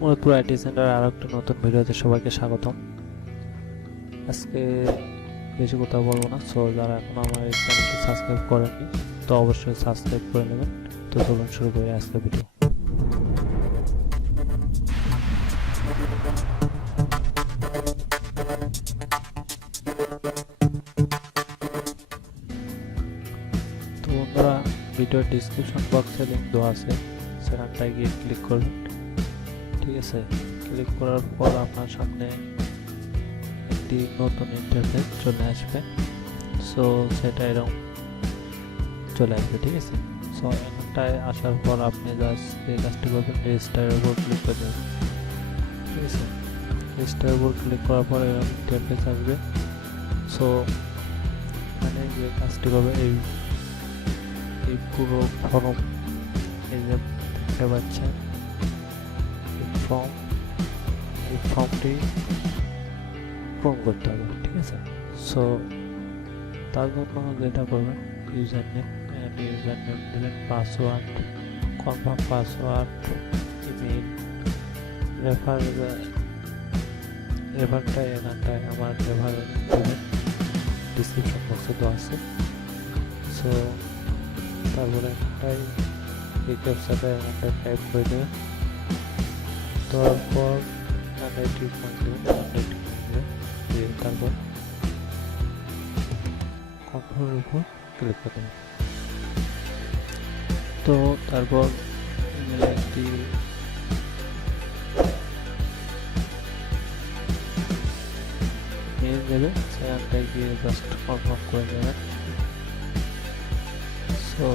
Muradpur IT centre আর একটা নতুন ভিডিওতে সবাইকে স্বাগতম। আজকে বেশি কথা বলবো না, সো যারা এখন আমার এই চ্যানেলটি সাবস্ক্রাইব করেননি তো অবশ্যই সাবস্ক্রাইব করে নেবেন। তো চলুন শুরু করি আজকের ভিডিও। তো বন্ধুরা, ভিডিওর ডিসক্রিপশন বক্সে লিঙ্ক দেওয়া আছে, সেখানটায় গিয়ে ক্লিক করবেন। ঠিক আছে, ক্লিক করার পর আপনার সামনে একটি নতুন ইন্টারফেস চলে আসবে। সো সেটা এরকম চলে আসবে। ঠিক আছে, সো এখানটায় আসার পর আপনি জাস্ট এই কাজটি করবেন, রেজিস্টারের উপর ক্লিক করে দেবেন। ঠিক আছে, রেজিস্টারের উপর ক্লিক করার পর এরকম ইন্টারফেস আসবে। সো মানে যে কাজটি করবে এই পুরো ফর্ম, এই যে দেখতে পাচ্ছেন এই ফর্মটি পূরণ করতে হবে। ঠিক আছে, সো তার জন্য যেটা করবেন, ইউজার নেম দেবেন, পাসওয়ার্ড, কনফার্ম পাসওয়ার্ড, ইমেল, রেফারটাই এখানটায় আমার রেফার দেবেন, ডিসক্রিপশন বক্সে দেওয়া আছে। সো তারপরে এখানটায় এই ক্যাপচাটা এখানটায় টাইপ করে দেবেন, দেওয়ার পর তারপর কনফার্মের উপর ক্লিক করে দেবেন। তো তারপর ইমেল আইডি নিয়ে দেবে, সেখানটায় গিয়ে জাস্ট কনফার্ম করে দেবেন। সো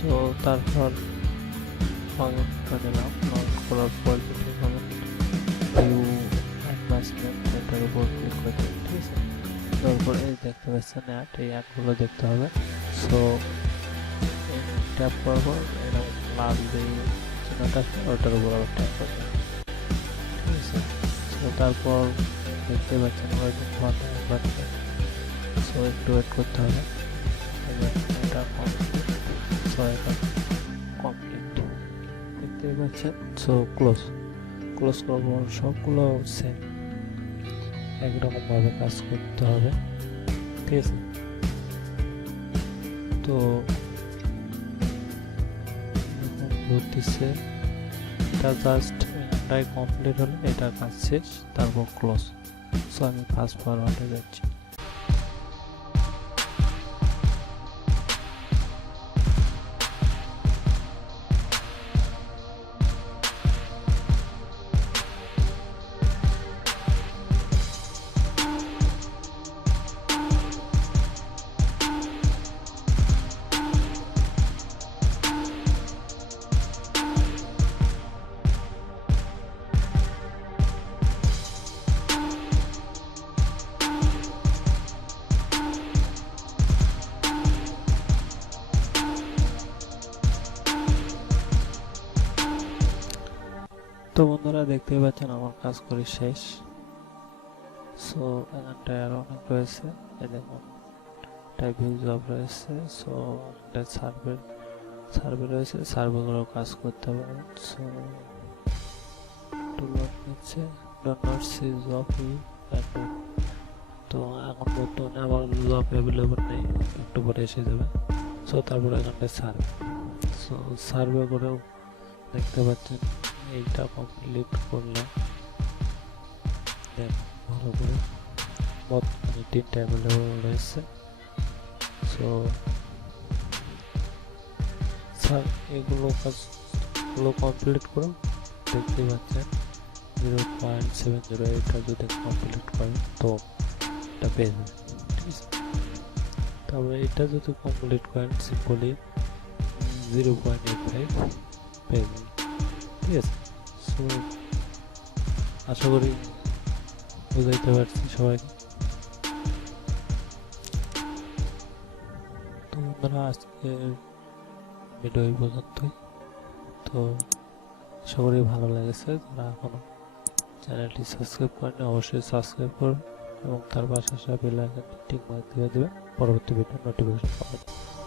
তো তারপর লগ ইন করে দিলাম। লগ ইন করার পর যেটা হবে ভিউ অ্যাডভান্সমেন্ট, এটার উপর ক্লিক করে দেবেন। ঠিক আছে, তারপর এই দেখতে পাচ্ছেন অ্যাড, এই অ্যাডগুলো দেখতে হবে। সো ট্যাপ করার পর এরকম লাল যে চিহ্নটা আসবে ওটার উপর আবার ট্যাপ করবেন। ঠিক আছে, সো তারপর দেখতে পাচ্ছেন ওয়েটিং ফর অ্যাডভান্সমেন্ট। সো একটু ওয়েট করতে হবে। এটা কমপ্লিট, সো এটা কমপ্লিট দেখতে পাচ্ছেন। সো ক্লোজ করার পর সবগুলো সেম একরকমভাবে কাজ করতে হবে। ঠিক আছে, তো ঘুরতেছে, এটা জাস্ট এটাই কমপ্লিট হলে এটা কাজ শেষ, তারপর ক্লোজ। সো আমি ফাস্ট ফরওয়ার্ডে যাচ্ছি। তো বন্ধুরা, দেখতে পাচ্ছেন আমার কাজ করে শেষ। সো এখানটায় আরো অনেক রয়েছে, এই দেখুন টাইপিং জব রয়েছে। সো একটা সার্ভে রয়েছে, সার্ভেগুলো কাজ করতে পারেন। সো নিচ্ছে ডট নট সি জব তো এখন বর্তমানে আমার জব অ্যাভেলেবল নেই, একটু পরে এসে যাবে। সো তারপরে এখানটায় সার্ভে করেও দেখতে পাচ্ছেন এইটা কমপ্লিট করলে ভালো করে বর্তমানে 3টা অ্যাভেলেবল রয়েছে। সো স্যার কাজগুলো কমপ্লিট করুন। দেখতে পাচ্ছেন 0.70, এটা যদি কমপ্লিট করেন তো এটা পেয়ে যাবেন। ঠিক আছে, তারপরে এটা যদি কমপ্লিট করেন সিম্পলি 0.85 পেয়ে যাবেন। ঠিক আছে, সো আশা করি বুঝাইতে পারছি সবাইকে। তো বন্ধুরা, আজকে ভিডিও এই পর্যন্তই। তো আশা করি ভালো লেগেছে। যারা এখনো চ্যানেলটি সাবস্ক্রাইব করেন অবশ্যই সাবস্ক্রাইব করুন। এবং তার পাশে আসা বেল আইকনটি টিক মার্ক দিয়ে দেবেন পরবর্তী ভিডিও নোটিফিকেশন পাওয়ার জন্য।